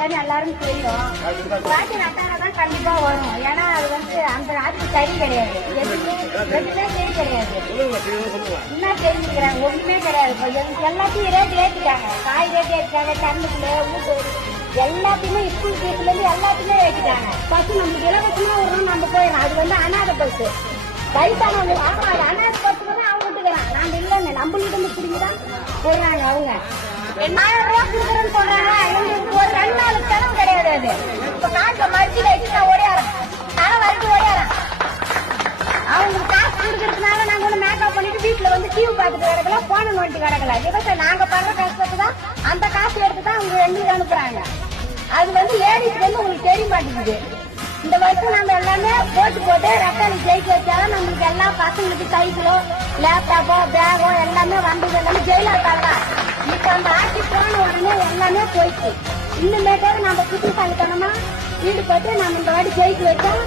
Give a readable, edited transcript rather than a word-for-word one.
எல்லாரும் தெரியும். வாட்டி நட்டாரதான் கண்டிப்பா வரும். ஏன்னா அது வந்து அந்த நாட்டுக்கு சரி கிடையாது. எதுவுமே சரி கிடையாது. என்ன தெரிஞ்சுக்கிறேன் ஒண்ணுமே கிடையாது. எல்லாத்தையும் ரேட் ஏற்றிட்டாங்க. காய் ரேட் ஏற்றிட்டாங்க. கண்ணுக்குள்ள வீட்டு எல்லாத்தையுமே ஸ்கூல் ஃபீஸ்ல இருந்து எல்லாத்தையுமே ஏற்றிட்டாங்க. பஸ் நம்மளுக்கு இலவசமா வரும். நம்ம போயிடும். அது வந்து அனாதை பஸ். வயசானவங்க அது அனாதை பஸ்ல தான் அவங்க விட்டுக்கிறான். நாங்க இல்லைன்னு நம்மள்கிட்ட இருந்து பிடிங்கதான் போடுறாங்க. அவங்க 1000 ரூபாய் கொடுக்குறேன்னு சொல்றாங்க. எங்களுக்கு ஒரு 2 நாளுக்கு தரம் கிடையாது. அது இப்ப காசை மறுத்து வச்சு நான் ஓடியாரேன். தரம் வரைக்கும் ஓடியாரேன். அவங்களுக்கு காசு கொடுக்கறதுனால நாங்க வந்து மேக்கப் பண்ணிட்டு வீட்டுல வந்து டிவி பார்த்துட்டு கிடக்கலாம். போன நோண்டி கிடக்கல. விவசாயம் நாங்க பண்ற கஷ்டத்தை தான் அந்த காசு எடுத்துதான் அவங்க எங்களுக்கு அனுப்புறாங்க. அது வந்து லேடிஸ்க்கு வந்து உங்களுக்கு தெரிய மாட்டேங்குது. இந்த வருஷம் நம்ம எல்லாமே போட்டு ரத்தாளி ஜெயிக்க வச்சாலும் நம்மளுக்கு எல்லா பசங்களுக்கு சைக்கிளோ லேப்டாப்போ பேகோ எல்லாமே வந்தது. எல்லாமே ஜெயிலாட்டாங்க. இப்ப அந்த ஆட்சி போன உடனே எல்லாமே போயிடுச்சு. இன்னுமேட்டாவது நம்ம புத்திசாலித்தனமா ஈடுபட்டு நம்ம இந்த வாட்டி ஜெயிக்க வச்சோம்.